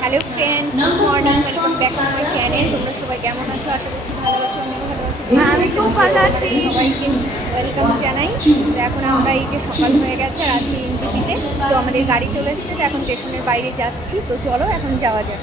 Hello friends good morning welcome back to my channel তোমরা সবাই কেমন আছো? আশা করছি ভালো আছো আমিও ভালো আছি। আমি খুব ভালো আছি। সবাইকে ওয়েলকাম জানাই। তো এখন আমরা এই যে সকাল হয়ে গেছে আর আছি ইঞ্জিপিতে তো আমাদের গাড়ি চলে এসছে তো এখন স্টেশনের বাইরে যাচ্ছি। তো চলো এখন যাওয়া যাক।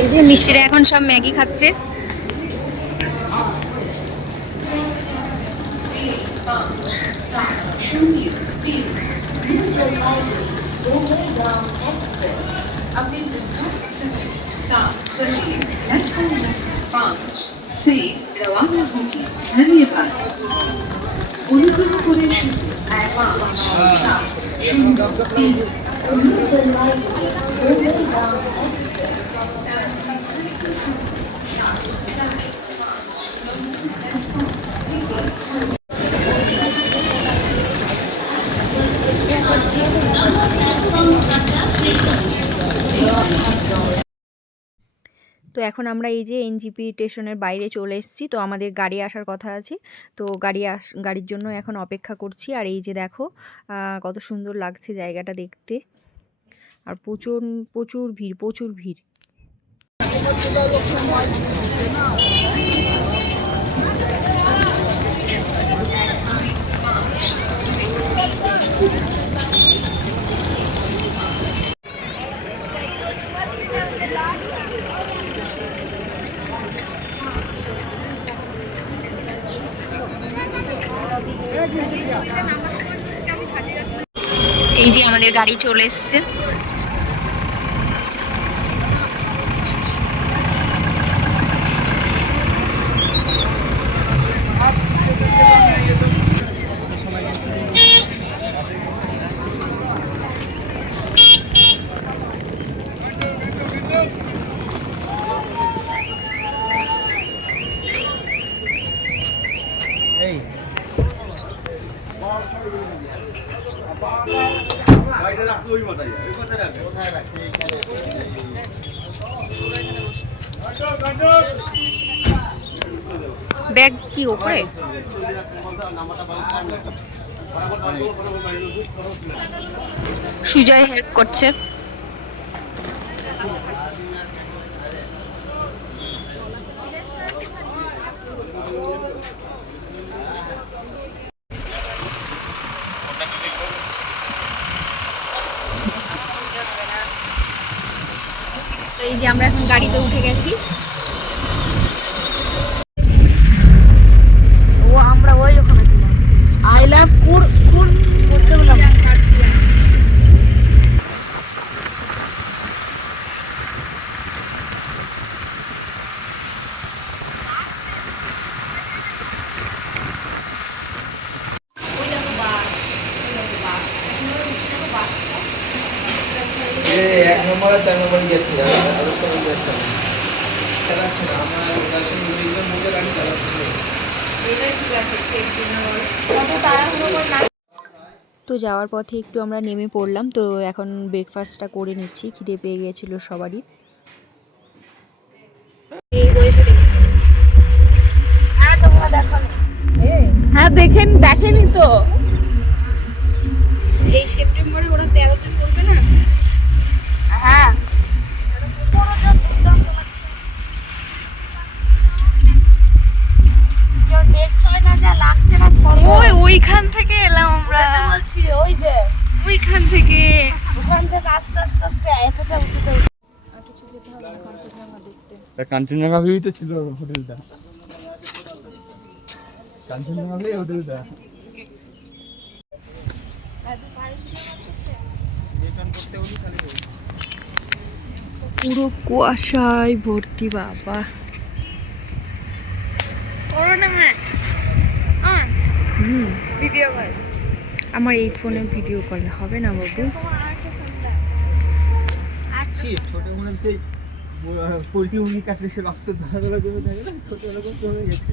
এই যে মিষ্টিরা এখন সব ম্যাগি খাচ্ছে। অনুগ্রহ করে তো এখন আমরা এই যে এনজিপি স্টেশনের বাইরে চলে এসেছি, তো আমাদের গাড়ি আসার কথা আছে। তো গাড়ি আস, গাড়ির জন্য এখন অপেক্ষা করছি। আর এই যে দেখো কত সুন্দর লাগছে জায়গাটা দেখতে। আর প্রচুর প্রচুর ভিড় প্রচুর ভিড়। এই যে আমাদের গাড়ি চলে এসছে। ব্যাগ কি ওপরে? সুজয় হেল্প করছে। এই যে আমরা এখন গাড়িতে উঠে গেছি ও আমরা ওই ওখানে ছিলাম আই লাভ কুর কুর করতে বললাম এ আর চার নম্বর গেট থেকে আদেশ করে গেট থেকে চালাচ্ছে না। আমার দর্শন করে মুখে গাড়ি চালাচ্ছে। তো যাওয়ার পথে একটু আমরা নেমে পড়লাম তো এখন ব্রেকফাস্টটা করে নিচ্ছি খিদে পেয়ে গিয়েছিল সবারই। হ্যাঁ দেখেন দেখেনি তো। এই সেপ্টেম্বরে ওরা তেরো দিন করবে না? হ্যাঁ। কেউ দেখছ না যা লাগছে না ওই ওইখান থেকে এলাম আমরা। বলছি ওই যে। ওইখান থেকে। ওখান থেকে আস্তে আস্তে আস্তে এতটা উঁচুতে কাঞ্চনজঙ্ঘা ভিউতে ছিল হোটেলটা। কাঞ্চনজঙ্ঘা ভিউ হোটেলটা। পুরো কুয়াশায় ভর্তি বাবা। হুম। ভিডিও কল আমার এই ফোনে ভিডিও কল হবে না বাবু? ছোট মনে হচ্ছে পোলট্রি মুরগি কাটলে সে রক্ত ধরা ধরা করে থাকে না ছোট এরকম কমে গেছে।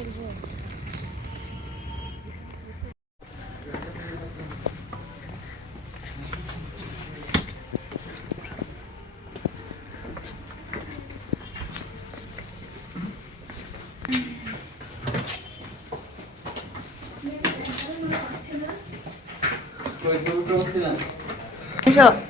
嗯嗯嗯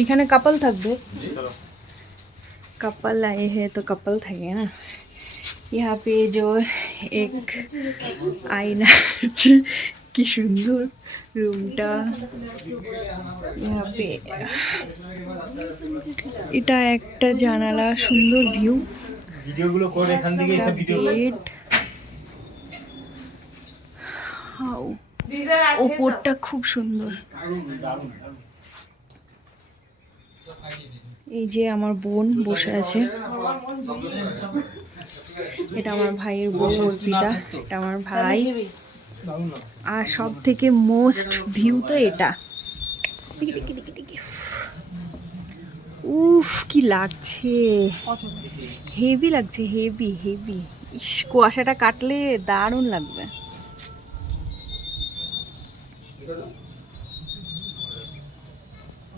এখানে কাপল থাকবে कपल आए हैं तो कपल থাকে না यहाँ पे जो एक आईना আছে কি সুন্দর রুমটা यहाँ पे এটা একটা জানালা সুন্দর ভিউ ভিডিও গুলো করে এখান থেকে সব ভিডিও বেড হাউ ওপরটা খুব সুন্দর এই যে আমার বোন বসে আছে। এটা আমার ভাইয়ের বউ অর্পিতা, এটা আমার ভাই। আর সব থেকে মোস্ট ভিউ তো এটা। উফ, কি লাগছে। হেভি লাগছে হেভি হেভি ইস, কুয়াশাটা কাটলে দারুণ লাগবে।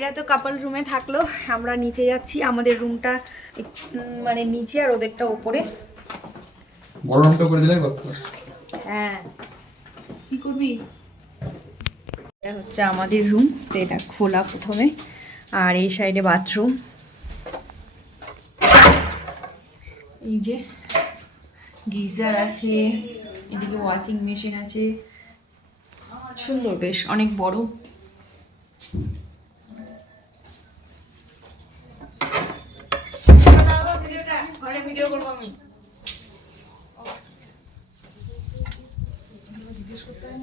ভাইরা তো কাপল রুমে থাকল আমরা নিচে যাচ্ছি আমাদের রুমটা মানে নিচে আর ওদেরটা উপরে। বড় রুমটা করে দিলে হ্যাঁ। কি করবি? এটা হচ্ছে আমাদের রুম তো এটা খোলা প্রথমে আর এই সাইডে বাথরুম এই যে গিজার আছে এদিকে ওয়াশিং মেশিন আছে। সুন্দর বেশ অনেক বড়।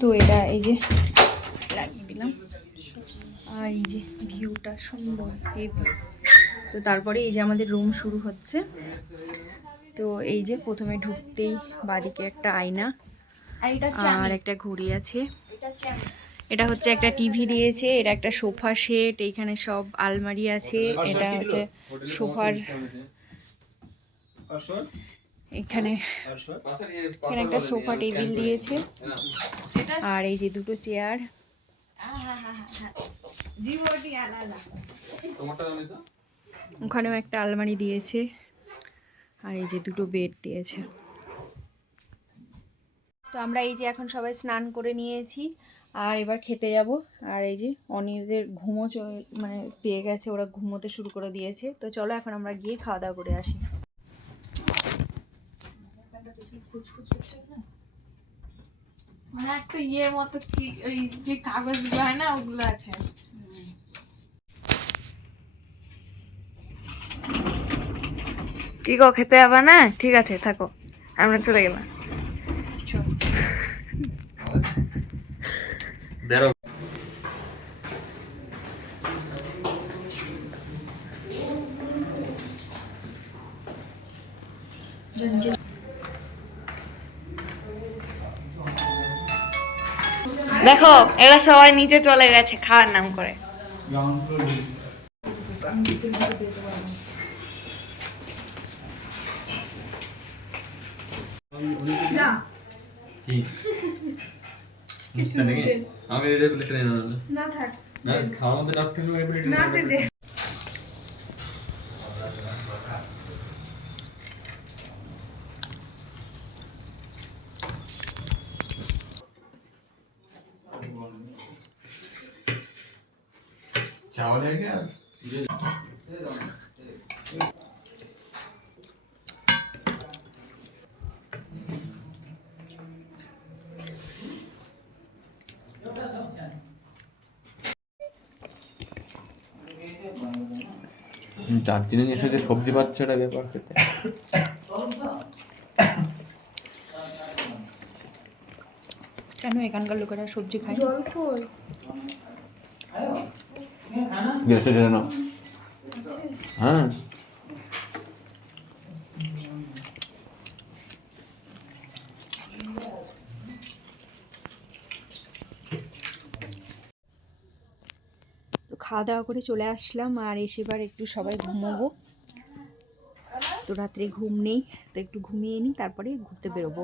তো এটা এই যে লাগিয়ে দিলাম। আর এই যে ভিউটা সুন্দর হেভি তো তারপরে এই যে আমাদের রুম শুরু হচ্ছে। তো এই যে প্রথমে ঢুকতেই বাদিকে একটা আয়না আর একটা ঘড়ি আছে। এটা হচ্ছে একটা টিভি দিয়েছে এটা একটা সোফা সেট এইখানে সব আলমারি আছে এটা হচ্ছে সোফার এখানে এখানে একটা সোফা টেবিল দিয়েছে। আর এই যে দুটো চেয়ার। ওখানেও একটা আলমারি দিয়েছে। আর এই যে দুটো বেড দিয়েছে। তো আমরা এই যে এখন সবাই স্নান করে নিয়েছি। আর এবার খেতে যাব। আর এই যে অনিদের ঘুমো মানে পেয়ে গেছে। ওরা ঘুমোতে শুরু করে দিয়েছে। তো চলো এখন আমরা গিয়ে খাওয়া দাওয়া করে আসি। মানে একটা ইয়ে মতো কি, ওই যে কাগজগুলো হয় না, ওগুলো আছে কি গো, খেতে যাবা না? ঠিক আছে, থাকো। আমরা চলে গেলাম। দেখো এরা সবাই নিচে চলে গেছে খাওয়ার নাম করে। আমাকে এটা প্লেটটা না থাক। না খাওয়ার মধ্যে করে প্লেট দার্জিলিং এসে যে সবজি পাচ্ছে এটা ব্যাপার খেতে। কেন এখানকার লোকেরা সবজি খায়? গেছে যেন। হ্যাঁ। তো খাওয়া দাওয়া করে চলে আসলাম আর এসে এবার একটু সবাই ঘুমোবো। তো রাত্রে ঘুম নেই, তো একটু ঘুমিয়ে নিই, তারপরে ঘুরতে বেরোবো।